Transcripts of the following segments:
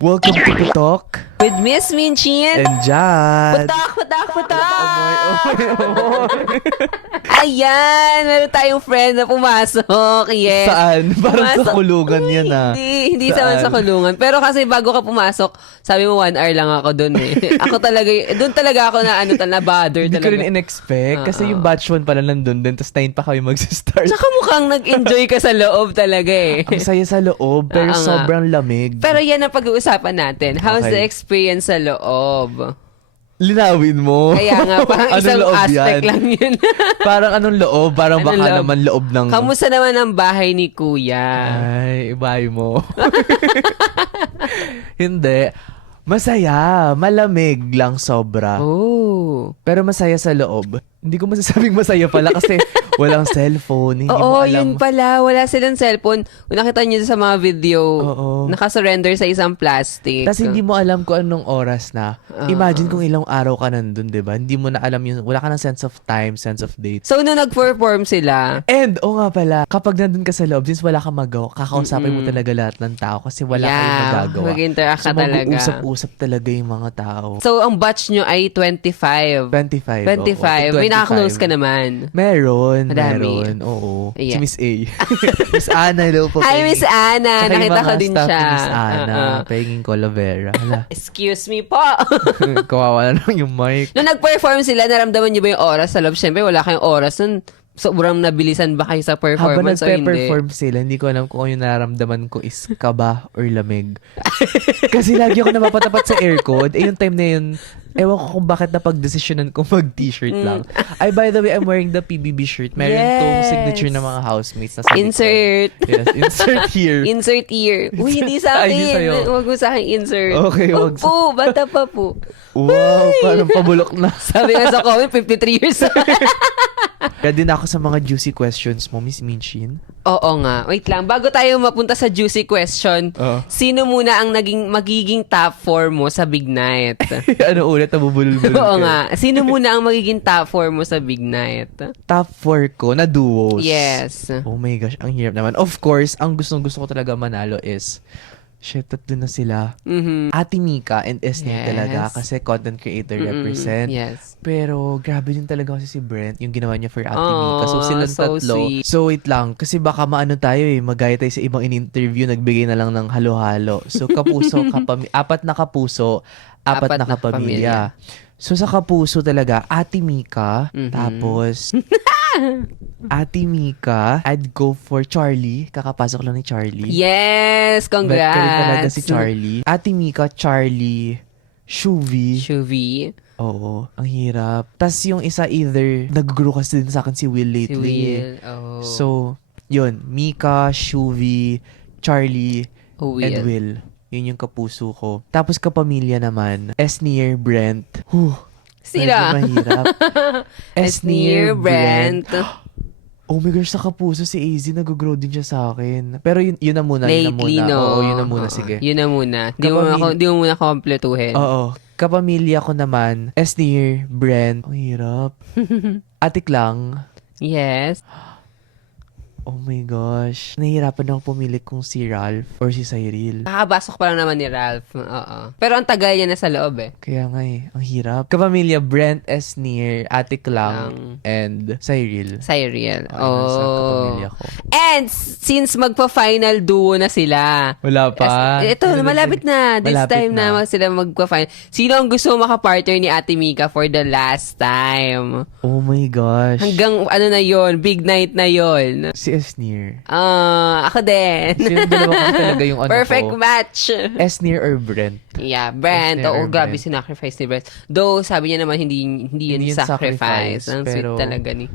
Welcome to Putok With Miss Minchin. and Jad. Putok! Amoy. Ayan, meron tayong friend na pumasok. Yes. Saan? Parang sa Pumasok. kulungan yan ah. Hindi Saan? naman sa kulungan. Pero kasi bago ka pumasok, sabi mo 1 hour lang ako doon eh. Ako talaga, doon talaga ako na na bother Hindi ko rin talaga. in-expect kasi yung batch 1 pala nandun din tapos 9 pa kami mag-start. Tsaka mukhang nag-enjoy ka sa loob talaga eh. Ang saya sa loob pero Oo nga. sobrang lamig. Pero yan ang pag-uusapan natin. How's Okay. the experience sa loob? Linawin mo. Kaya nga, parang Anong isang loob aspect yan? lang yun. Parang anong loob? Parang Anong baka loob? naman loob ng... Kamusta naman ang bahay ni Kuya? Ay, ibay mo. Hindi. Masaya. Malamig lang sobra. Oh. Pero masaya sa loob. Hindi ko masasabing masaya pala kasi walang cellphone. Hindi mo Oo, alam. yun pala. Wala silang cellphone. Kung nakita niyo sa mga video, Oo. nakasurrender sa isang plastic. Tapos hindi mo alam kung anong oras na. Imagine kung ilang araw ka nandun, di ba? Hindi mo na alam yun. Wala ka ng sense of time, sense of date. So, nung nag-perform sila, And, nga pala, kapag nandun ka sa loob, since wala kang magawa, kakausapin mo talaga lahat ng tao kasi wala kayong magagawa. mag-interact So, ka talaga. mag-uusap-usap talaga yung mga tao. So, ang batch nyo ay 25. 25. 25. May naka-close ka naman. Meron. Madami. Meron. Oo. Si Yeah. Miss A. Miss Ana, hello po. Hi, Miss Ana. Tsaka yung Nakita ko mga din staff siya. ni Miss Ana. Oo. Penging Colavera. Hala. Excuse me po. Kawawa na lang yung mic. Nung nag-perform sila, naramdaman niyo ba yung oras sa loob? Siyempre, wala kayong oras nun. Sobrang nabilisan ba kayo sa Habang performance o hindi? nagpe-perform sila, hindi ko alam kung ano yung nararamdaman ko is kaba or lamig. Kasi lagi ako napapatapat sa aircon. Yung time na yun, ewan ko kung bakit napag-desisyonan ko mag-t-shirt lang. Ay, by the way, I'm wearing the PBB shirt. Meron tong Yes. signature ng mga housemates na sa likod. Insert. Yes, insert here. Insert ear. Uy, hindi sa Ay, hindi sa'yo. akin. Huwag mo sa akin insert. Okay, Huwag wag sa- po. Bata pa po. Wow, parang pabulok na. Sabi nga sa comment, 53 years. Ready na ako sa mga juicy questions mo, Miss Minchin. Oo nga. Wait lang. Bago tayo mapunta sa juicy question, sino muna ang magiging top 4 mo sa Big Night? Ano ulit, nabubulol-bulol Oo ka. nga. Sino muna ang magiging top 4 mo sa Big Night? Top 4 ko na duos. Yes. Oh my gosh, ang hirap naman. Of course, ang gusto ko talaga manalo is, shit, tatlo na sila. Mhm. Ate Mika and Esnir Yes. talaga kasi content creator Mm-mm. represent. Yes. Pero grabe din talaga kasi si Brent, yung ginawa niya for Ate Aw, Mika. So silang so tatlo. sweet. So wait lang, kasi baka maano tayo magaya tayo sa ibang in-interview, nagbigay na lang ng halo-halo. So kapuso, apat na kapuso, apat na kapamilya. So sa kapuso talaga, Ate Mika, Mhm. tapos Ate Mika, I'd go for Charlie. Kakapasok lang ni Charlie. Yes! Bet ka rin talaga Congrats! si Charlie. Ate Mika, Charlie, Shuvi. Shuvi. Oo, ang hirap. Tas yung isa either, nag-grow kasi din sa akin si Will Si lately. Will. Oh. So, yun. Mika, Shuvi, Charlie, and Will. Yun yung kapuso ko. Tapos kapamilya naman, Esnir, Brent. Sila. Medyo mahirap. Esnir, Brent. Oh my gosh, sa kapuso si AZ, nag-grow din siya sa akin. Pero yun na muna, Lately, yun na muna. no? Oo, yun na muna, sige. Yun na muna. Di mo muna kompletuhin. Oo. Kapamilya ko naman, Esnir, Brent. Ang hirap. Atik lang. Yes. Oh my gosh. Nahihirapan ako pumili kung si Ralph or si Cyril. Kakabasok pa lang naman ni Ralph. Oo. Pero ang tagal niya na sa loob eh. Kaya nga ang hirap. Kapamilya, Brent, Esnir, Atik lang, and Cyril. Cyril. Nasa kapamilya ko. And since magpa-final duo na sila. Wala pa. Ito, malapit na. This Malapit time na sila magpa-final. Sino ang gusto makapartner ni Ate Mika for the last time? Oh my gosh. Hanggang ano na yon, big night na yon. Si Esnir. Ako din. Sino dalawa kasi talaga yung ano Perfect ko? match. Esnir or Brent? Yeah, Brent. Esnir Oo, or grabe Brent? sinacrifice ni Brent. Though, sabi niya naman, hindi yun yun sacrifice. sacrifice, Ang pero sweet talaga ni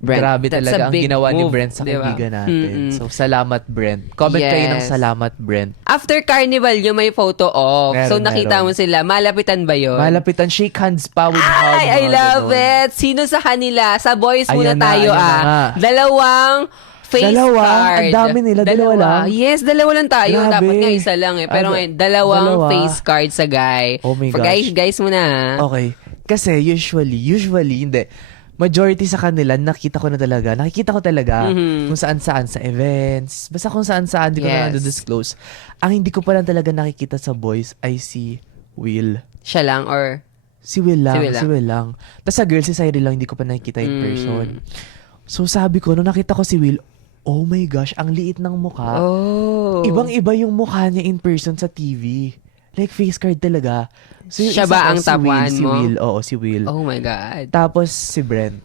Brent. Grabe That's talaga a ang big ginawa ni move, Brent sa diba? kaibigan natin. Mm-mm. So, salamat Brent. Comment kayo ng Yes. salamat Brent. After Carnival, yung may photo off. So, nakita Meron. mo sila. Malapitan ba yun? Malapitan, shake hands pa with hug. Ay, I mga love ganon. it. Sino sa kanila? Sa boys muna Ayan na, tayo, ayan na nga. Dalawang face Dalawa? card. Ang dami nila, dalawa lang? Yes, dalawa lang tayo. Grabe. Dapat nga isa lang eh. Pero ngayon, dalawang dalawa. face card sa guy. Oh my For gosh. guys muna. Okay. Kasi usually, hindi. majority sa kanila, nakikita ko talaga kung saan-saan sa events. Basta kung saan-saan, di ko na disclose. Ang hindi ko pa lang talaga nakikita sa boys ay si Will. Siya lang or... Si Will lang. Tapos sa girls, si Cyril lang, hindi ko pa nakikita in person. So sabi ko, nung nakita ko si Will, oh my gosh, ang liit ng mukha. Oh. Ibang-iba yung mukha niya in person sa TV. Like face card talaga. So, yung Siya isa ba ko, ang top one Si mo? Will, oo, si Will. Oh my God. Tapos si Brent.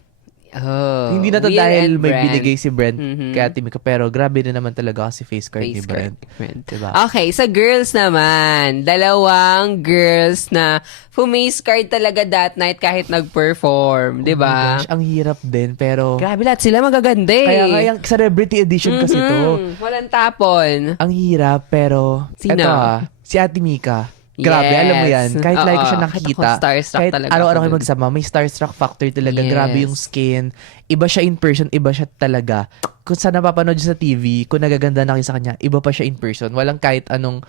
Oh. Hindi na to Will dahil and may Brent. binigay si Brent kay Ate Mika, pero grabe na naman talaga kasi face card ni Brent. Diba? Okay, sa girls naman, dalawang girls na face card talaga that night kahit nag-perform, di Oh my ba? gosh, ang hirap din, pero... Grabe, lahat sila magaganda eh. Kaya nga yung celebrity edition kasi to. Walang tapon. Ang hirap, pero... Sino? Eto si Ate Mika. Grabe, Yes. alam mo yan. Kahit Oo, lagi ko siya kahit nakikita. ako starstruck Kahit talaga araw-araw ako kayo dun. magsama, may starstruck factor talaga. Yes. Grabe yung skin. Iba siya in person, iba siya talaga. Kung saan napapanood siya sa TV, kung nagaganda na kayo sa kanya, iba pa siya in person. Walang kahit anong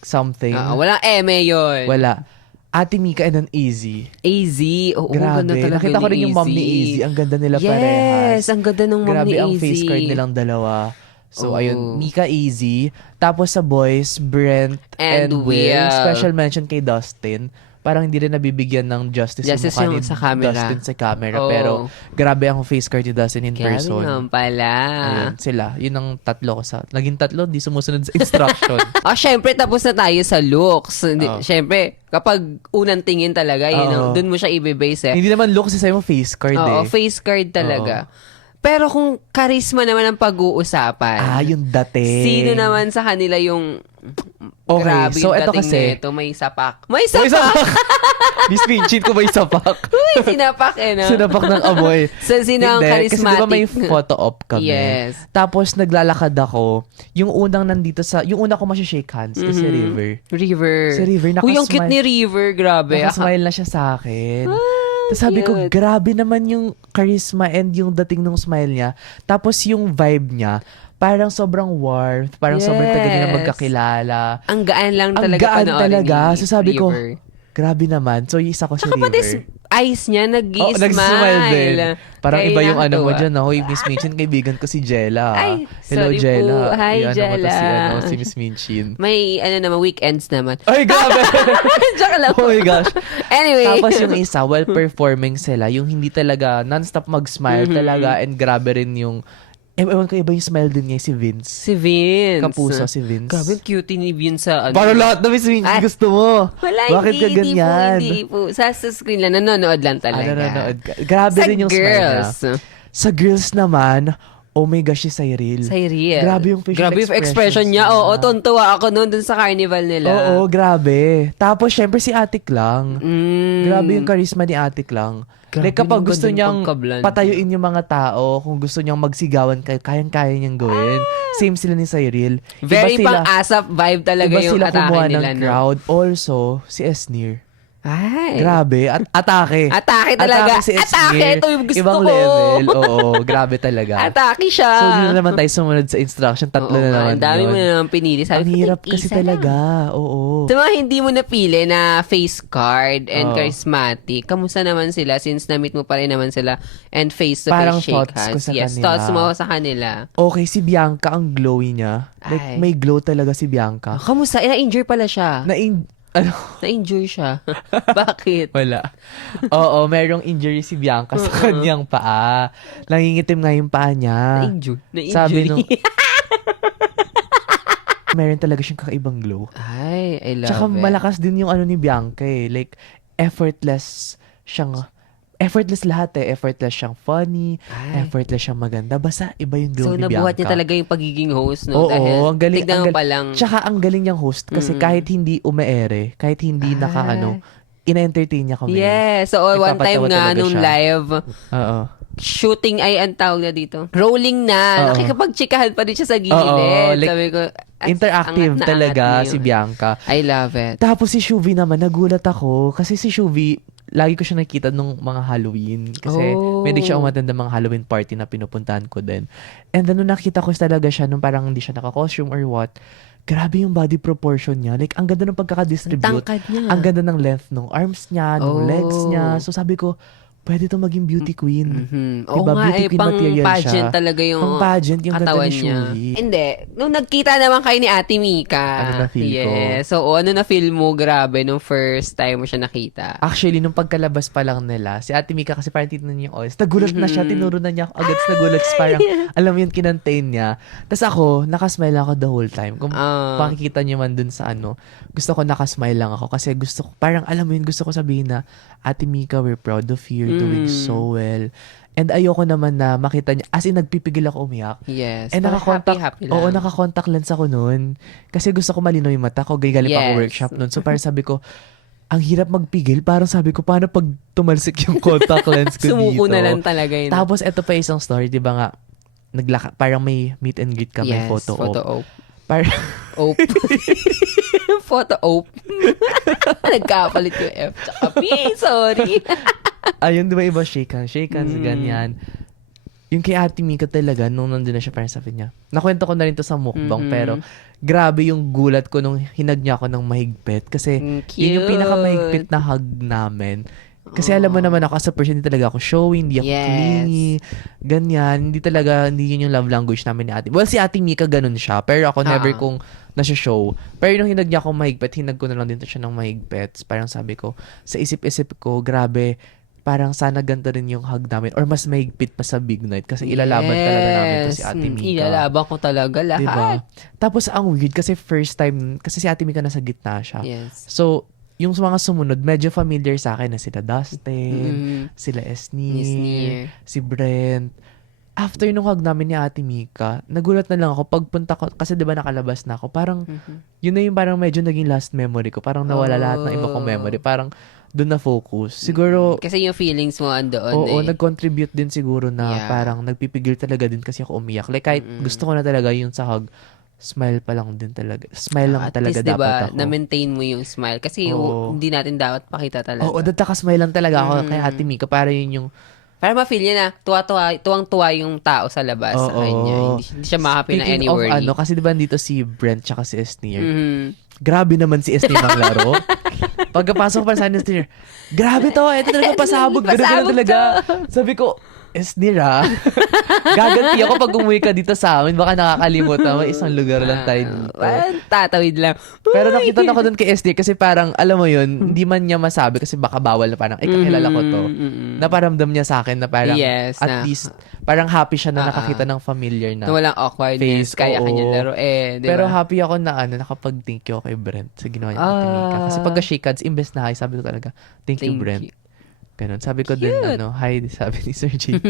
something. Walang eme yun. Wala. Ate Mika and an Easy. AZ. Oo, Grabe. ganda talaga Nakita ko rin yung mom ni Easy. Ang ganda nila parehas. Yes, ang ganda ng mom Grabe ni ang AZ. face card nilang dalawa. So, Oh. ayun, Mika Easy. Tapos sa boys, Brent And and Will. Will. Special mention kay Dustin. Parang hindi rin nabibigyan ng justice Justice mukha yung ni sa camera. Dustin sa camera. Oh. Pero grabe ang face card ni Dustin in Grabe person. naman pala. Ayun, sila. Yun ang tatlo ko sa... Naging tatlo, di sumusunod sa instruction. Syempre, tapos na tayo sa looks. Oh. Syempre, kapag unang tingin talaga, Oo. dun mo siya i-base eh. Hindi naman look kasi sa'yo mo face card Oo, eh. face card talaga. Pero kung charisma naman ang pag-uusapan, Yung dating. sino naman sa kanila yung Okay, grabe so yung eto dating kasi- nito? May sapak. May May sapak! sapak! Miss Pinchin ko may sapak. Uy, sinapak eh, no? Sinapak ng amoy. So, sino ang Hindi, kasi charismatic? diba may photo op kami. Yes. Tapos naglalakad ako. Yung unang nandito sa... Yung una ko shake hands kasi River. River. Si River, Uy, ang cute nakasmile. ni River. Grabe. Nakasmile na siya sa akin. Tapos sabi ko, cute. grabe naman yung charisma and yung dating ng smile niya. Tapos yung vibe niya, parang sobrang warmth, parang sobrang tagal nila Yes. magkakilala. Ang gaan lang Ang talaga gaan panoorin talaga. ni So sabi ko, River. grabe naman. So yung isa ko si Tsaka pati River. eyes niya, nag-i-smile. nag-smile din. Parang Kaya iba yung ano mo nakakatuwa. dyan. Hoy, Miss Minchin, kaibigan ko si Jella. Ay, Hello, sorry po. Jella. Hi, Ano mo to Jella. si Miss Minchin. May, naman, weekends naman. Ay, grabe! Tsaka lang. Oh my gosh. Anyway. Tapos yung isa, while performing sila, yung hindi talaga non-stop mag-smile talaga and grabe rin yung ewan ko, iba yung smile din niya, si Vince. Si Vince. Kapuso si Vince. Grabe, cutie ni Vince sa ano. Parang lahat na Miss Vince Ay, gusto mo. Wala, Bakit ka ganyan? Hindi po. Sa screen lang, nanonood lang talaga. Nanonood ka. Grabe Sa din yung smile niya. girls. Sa girls naman, oh my gosh, si Cyril. Cyril. Grabe yung facial Grabe yung expression niya. Oo, tuntua ako noon dun sa carnival nila. Oo, grabe. Tapos, syempre, si Atik lang. Mm. Grabe yung charisma ni Atik lang. Grabe Like, kapag yung gusto ganda ng niyang pagka-blonde. patayuin yung mga tao, kung gusto niyang magsigawan, kayang-kaya niyang gawin. Same sila ni Cyril. Very pang-ASAP vibe talaga Iba yung sila atake kumuha nila. ng no? crowd. Also, si Esnir. Ay. Grabe. Atake. Atake talaga. si Atake. Esnir. Ito yung gusto Ibang ko. level. Oo, grabe talaga. Atake siya. So, hindi na naman tayo sumunod sa instruction. Tatlo Oo na nga, naman ang dami yun. mo na naman pinili. Sabi Ang ko, hirap "Tig, kasi isa lang." talaga. Oo. Sa mga hindi mo napili na face card and Oo. charismatic, kamusta naman sila since na-meet mo pa rin naman sila and face-to-face Parang shake thoughts ko hands? sa Yes, kanila. thoughts mo sa kanila. Okay, si Bianca, ang glowy niya. Like, Ay. may glow talaga si Bianca. Kamusta? Na-injure pala siya. Ano? Na-injure siya. Bakit? Wala. Oo, merong injury si Bianca sa kanyang paa. Nangingitim nga yung paa niya. Na-injure. Na-injury. Sabi nung... meron talaga siyang kakaibang glow. Ay, I love Tsaka it. malakas din yung ano ni Bianca eh. Like, effortless lahat eh. Effortless siyang funny. Ay. Effortless siyang maganda. Basta iba yung glow So, ni Bianca. nabuhat niya talaga yung pagiging host, no? Oo, Dahil, ang galing. tignan mo pa lang. Tsaka ang galing niyang host kasi kahit hindi umeere, kahit hindi ina-entertain niya kami. Yes. So, one time Nagpapatawa nga, talaga nung siya. live, Oo. shooting ay ang tawag na dito. Rolling na. Oo. Nakikipag-chikahan pa rin siya sa gilid. Oo, like, Sabi ko, Interactive angat na talaga angat si niyo. Bianca. I love it. Tapos si Shuvi naman, nagulat ako. Kasi si Shuvi, lagi ko siya nakita nung mga Halloween. Kasi Oh. may siya umattend ng mga Halloween party na pinupuntahan ko din. And then nung nakita ko talaga siya, nung parang hindi siya naka-costume or what, grabe yung body proportion niya. Like, ang ganda ng pagkakadistribute. Tangkad niya. Ang ganda ng length ng arms niya, ng Oh. legs niya. So sabi ko, pwede to maging beauty queen. Oo Diba? nga, Beauty queen pang material pageant siya. talaga yung Pang pageant yung ganda katawan ni niya. Shuri. Hindi. Nung nagkita naman kayo ni Ate Mika. Ano na feel ko? Yes. So, ano na feel mo? Grabe, nung first time mo siya nakita. Actually, nung pagkalabas pa lang nila, si Ate Mika kasi parang titignan niya yung oils. Nagulat na siya, tinuro na niya ako agad. Nagulat, parang, alam mo yun, kinantain niya. Tapos ako, nakasmile ako the whole time. Kung makikita niyo man dun sa gusto ko nakasmile lang ako. Kasi gusto ko, parang alam mo yun, gusto ko sabihin na, Ate Mika, we're proud of you. You're doing so well. And ayoko naman na makita niya, as in, nagpipigil ako umiyak. Yes. And happy lang. Oo, naka-contact lens ako noon. Kasi gusto ko malinaw yung mata ko. Galing pa ako workshop noon. So parang sabi ko, ang hirap magpigil. Parang sabi ko, paano pag tumalsik yung contact lens ko Sumuko dito? na lang talaga yun. Tapos, eto pa isang story. Di ba nga, parang may meet and greet kami, photo op. Parang, op. Photo op. Nagkapalit yung F tsaka P. Sorry. ayun, di ba iba, shake hands, ganyan. Yung kay Ate Mika talaga, nung nandun na siya, parang sabi niya, nakwento ko na rin to sa mukbang, pero grabe yung gulat ko nung hinag niya ako ng mahigpit. Kasi yun yung pinakamahigpit na hug namin. Kasi alam mo naman ako, as a person, hindi talaga ako showing, hindi ako clingy, ganyan. Hindi yun yung love language namin ni Ate. Well, si Ate Mika ganun siya, pero ako never kong nasa-show. Pero nung hinag niya ako mahigpit, hinag ko na lang din siya ng mahigpit. Parang sabi ko, sa isip-isip ko, grabe, parang sana ganito rin yung hug namin or mas mahigpit pa sa big night kasi ilalaban talaga namin to si Ate Mika. Ilalaban ko talaga lahat. Diba? Tapos ang weird kasi first time, kasi si Ate Mika nasa gitna siya. Yes. So, yung mga sumunod, medyo familiar sa akin na sila Dustin, sila Esnir, si Brent. After nung hug namin ni Ate Mika, nagulat na lang ako pagpunta ko, kasi diba nakalabas na ako, parang, yun na yung parang medyo naging last memory ko. Parang nawala lahat ng iba kong memory. Parang, doon na focus. Siguro, kasi yung feelings mo andoon oo, nag-contribute din siguro na parang nagpipigil talaga din kasi ako umiyak. Like, kahit gusto ko na talaga yung sa hug, smile pa lang din talaga. Smile lang at talaga least, diba, dapat ako. na-maintain mo yung smile. Kasi hindi natin dapat pakita talaga. Oo, smile lang talaga ako kay Ate Mika. Para yun yung... Para ma-feel niya na tuwang-tuwa yung tao sa labas sa kanya. Hindi siya ma-happy na any worry. Speaking of kasi diba dito si Brent tsaka si Esnir. Grabe naman si Esnir ng laro. Pagkapasok pa sa Esnir, grabe to. Ito talaga pasabog. Ganun talaga. Sabi ko, Esnir gaganti ako pag umuwi ka dito sa amin. Baka nakakalimutan mo. Isang lugar lang tayo dito. Tatawid lang. Pero nakita na ko dun kay Esnir kasi parang, alam mo yun, hindi man niya masabi kasi baka bawal na parang, kakilala ko to. Naparamdam niya sa akin na parang, least, parang happy siya na nakakita ng familiar na walang awkwardness. Kaya kanya laro diba? Pero happy ako na nakapag-thank you kay Brent sa ginawa niya Ate Mika. Kasi pagka-shake hands, imbes na hi, sabi ko talaga, thank you, Brent. Ganun. Sabi ko din, hi, sabi ni Sir JP.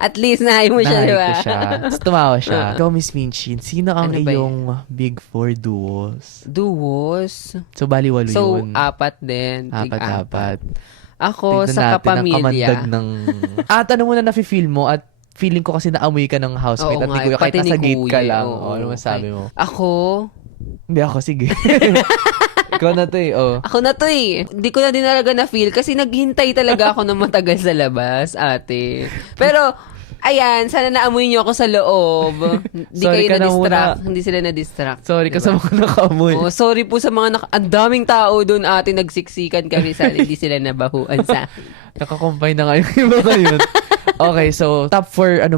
At least nahay mo siya, diba? Nahay ko siya. Tapos tumawa siya. Ikaw, Miss Minchin, sino ang iyong big four duos? Duos? So, bali walo So, yun. apat din. Apat. Ako, tignan sa natin kapamilya. ang kamandag ng... tanong mo na nafe-feel mo at feeling ko kasi naamoy ka ng housemate at ni Kuya kahit nasa gate ka lang. Ano masabi mo? Ako? Hindi ako, sige. Ikaw na to Ako na to Hindi ko na din talaga na-feel kasi naghintay talaga ako ng matagal sa labas, ate. Pero, ayan, sana naamoy niyo ako sa loob. Hindi kayo na-distract. Hindi sila na-distract. Sorry ka sa mga nakaamoy. Sorry po sa mga ang daming tao doon, ate. Nagsiksikan kami sa hindi sila nabahuan sa... Nakakompine na nga yung iba ngayon. Okay, so, top 4,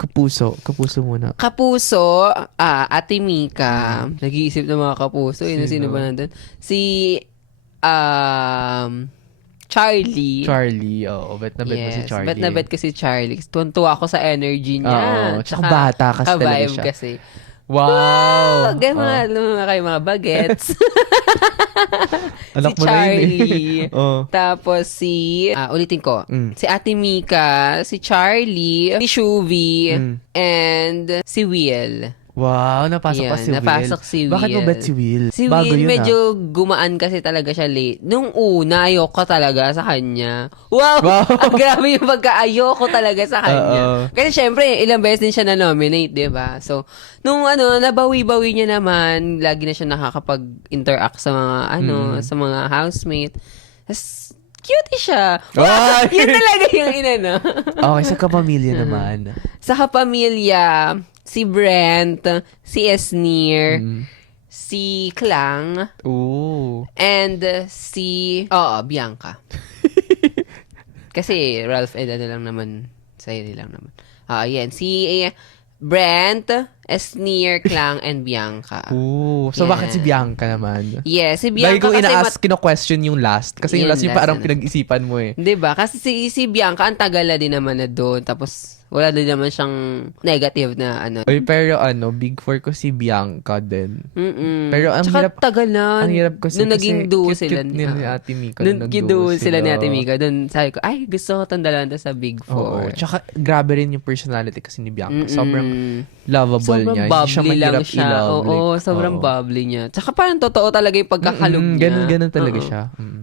Kapuso. Kapuso muna. Kapuso, Ate Mika. Nag-iisip ng mga kapuso. Sino ba nandun? Si, Charlie. Charlie, bet na bet mo si Charlie. Bet na bet ko si Charlie. Tuwan-tuwa ako sa energy niya. Tsaka bata kasi talaga siya. Kasi. Wow! Mga kayo mga bagets. Anak si mo Charlie. Na Tapos ulitin ko. Si Ate Mika, si Charlie, si Shuvi, and si Will. Wow, napasok pa si Will. Napasok si Will. Bakit mo bet si Will? Si Bago Will, yun, medyo gumaan kasi talaga siya late. Nung una, ayoko talaga sa kanya. Wow! Ang grabe yung pagka-ayoko talaga sa kanya. Kasi syempre, ilang beses din siya na-nominate, diba? So, nung nabawi-bawi niya naman, lagi na siya nakakapag-interact sa mga, sa mga housemate. Tapos, cute siya. Wow! Yun talaga yung Okay, sa kapamilya naman. Sa kapamilya, si Brent, si Esnir, si Klang, Ooh. and si Bianca. Kasi Ralph and ano lang naman, sa'yo lang naman. Yan. Si Brent, Esnir, Klang, and Bianca. Ooh. So, Yan. bakit si Bianca naman? Yes, si Lagi Bianca ko kasi ina-ask, kino-question yung last. Kasi yung Yun, last yung last parang na. pinag-isipan mo eh. 'Di ba? Kasi si Bianca ang tagal na din naman na doon. Tapos wala din naman siyang negative na ano. Oy, pero big four ko si Bianca din. Mm-mm. Pero ang Tsaka hirap- tagal na. Ang hirap kasi Nung naging duo cute sila. nila ni Ate Mika. Nung naging-duo sila ni Ate Mika. Mika. Doon sabi ko, ay, gusto ko tandaan sa Big Oo. Four. Tsaka grabe rin yung personality kasi ni Bianca. Mm-mm. Sobrang lovable Sobrang niya. Hindi siya bubbly lang mahirap siya. i-love. Oo, sobrang bubbly niya. Tsaka parang totoo talaga yung pagkakalog niya. Ganun talaga Oo. siya. Mm.